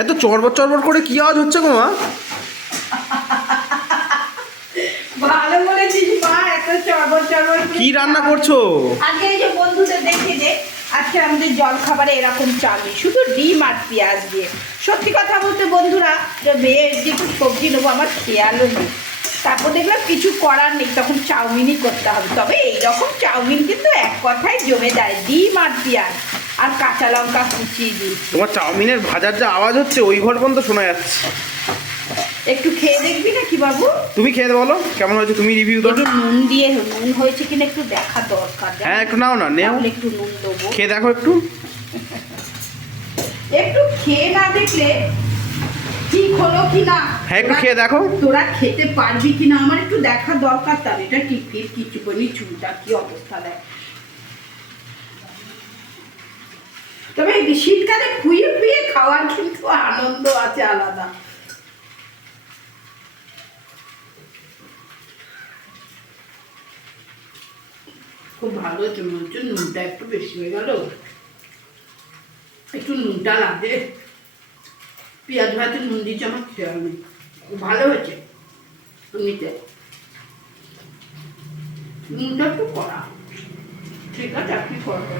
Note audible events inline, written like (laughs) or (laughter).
এত চড়বড় চড়বড় করে কি আওয়াজ হচ্ছে গো মা? ভালো বলেছিস মা এত চড়বড় চড়বড় কি রান্না করছ? আজকে এই যে বন্ধুদের দেখে যে আজকে আমাদের জল খাবারে এরকম চালনি শুধু ডিম আর পেঁয়াজ দিয়ে। সত্যি কথা বলতে বন্ধুরা যে মেয়ের যে একটু সবজি নেব আমার খেয়ালও নেই। তারপর দেখলাম কিছু করার নেই তখন চাউমিনই করতে হবে। তবে এইরকম চাউমিন কিন্তু এক কথায় জমে যায় ডিম আর পেঁয়াজ। আর কাঁচা লঙ্কা কুচিয়ে দিই। তোমার চাউমিনের ভাজার যা আওয়াজ হচ্ছে ওই ঘর পর্যন্ত শোনা যাচ্ছে। একটু খেয়ে দেখবি না কি বাবু? তুমি খেয়ে বলো কেমন হয়েছে তুমি রিভিউ দাও। একটু নুন দিয়ে নুন হয়েছে কিনা একটু দেখা দরকার? হ্যাঁ একটু নাও না নেও। তাহলে একটু নুন দেবো। খেয়ে দেখো একটু। (laughs) একটু খেয়ে না দেখলে ঠিক হলো কি না হ্যাঁ একটু খেয়ে দেখো। তোরা খেতে পারবি কি না আমার একটু দেখা দরকার তার এটা টিপ টিপ কিছু করি চুলটা কি অবস্থা দেয় তবে শীতকালে খুঁয়ে খুঁয়ে খাওয়ার কিন্তু আনন্দ আছে আলাদা। খুব ভালো মনে হচ্ছে নুনটা একটু বেশি হয়ে গেল। একটু নুনটা লাগে পেঁয়াজ ভাতে নুন দিয়েছে, আমার খেয়াল নেই। ভালো হয়েছে নুনটা একটু করা ঠিক আছে, আর কি করব